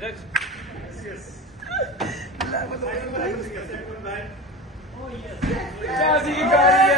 Qazi की गाड़ी है।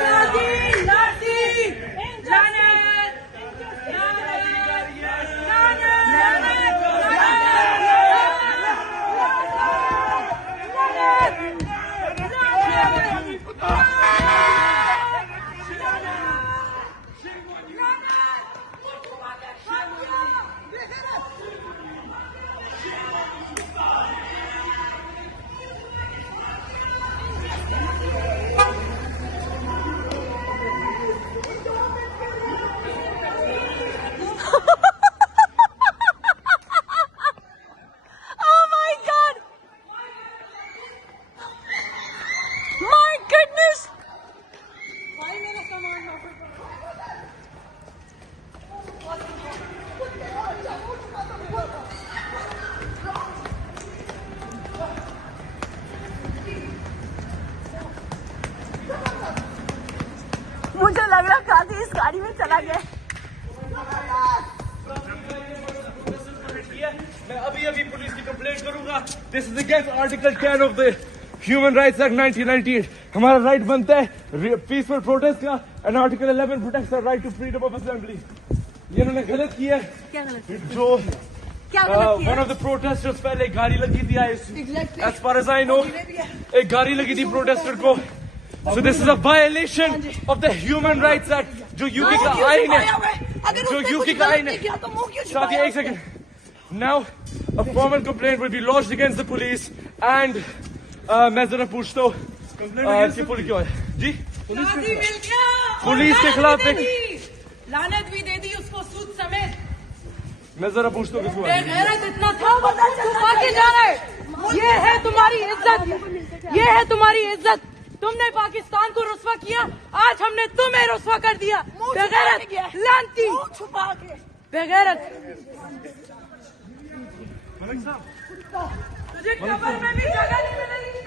मुझे लग रहा काजी इस गाड़ी में चला गया। मैं अभी पुलिस की कंप्लेंट करूंगा। This is against article 10 of the human rights act 1998। हमारा राइट बनता है पीसफुल प्रोटेस्ट का, and article 11 protects the right to freedom of assembly. ये इन्होंने गलत किया है। क्या गलत किया? जो क्या गलत किया? वन ऑफ द प्रोटेस्टर्स पहले एक गाड़ी लगी थी। As far as I know एक गाड़ी लगी थी प्रोटेस्टर को। So this is a violation of the Human Rights Act, जो यूके का आइन है, जो यूके का आइन है। साथी एक second. Now a formal complaint will be lodged against the police and मैं जरा पूछता हूँ कि पुलिस क्यों है जी? पुलिस के खिलाफ एक लानत भी दे दी उसको सूद समेत। मैं जरा पूछता हूँ किसको इतना था आगे जा रहा है। ये है तुम्हारी इज्जत, ये है तुम्हारी इज्जत। तुमने पाकिस्तान को रुस्वा किया, आज हमने तुम्हें रुस्वा कर दिया। बेगैरत, लानती, छुपा के बेगैरत। तुझे कब्र में भी जगह नहीं मिलेगी।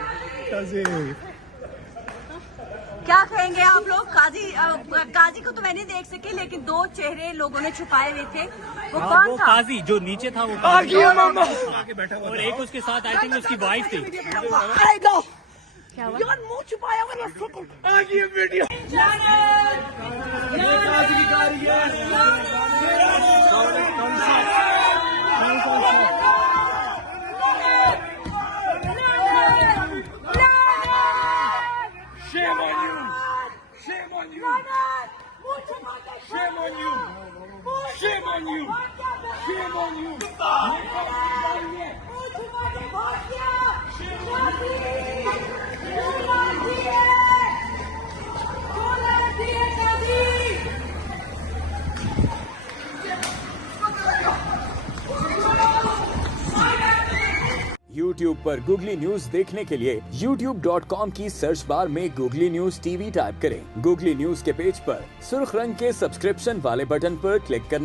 क्या कहेंगे आप लोग? काजी को तो मैं नहीं देख सकी, लेकिन दो चेहरे लोगों ने छुपाए हुए थे। वो कौन था? काजी जो नीचे था वो आगे बैठा और एक उसके साथ आई थिंक उसकी वाइफ थी। क्या हुआ? यार मुंह छुपाया हुआ आगे वीडियो काजी की गाड़ी है। Shame on you! Shame on you! Shame on you! Shame on you! Shame on you! YouTube पर Googly न्यूज देखने के लिए youtube.com की सर्च बार में Googly News TV टाइप करें। Googly न्यूज के पेज पर सुर्ख रंग के सब्सक्रिप्शन वाले बटन पर क्लिक करना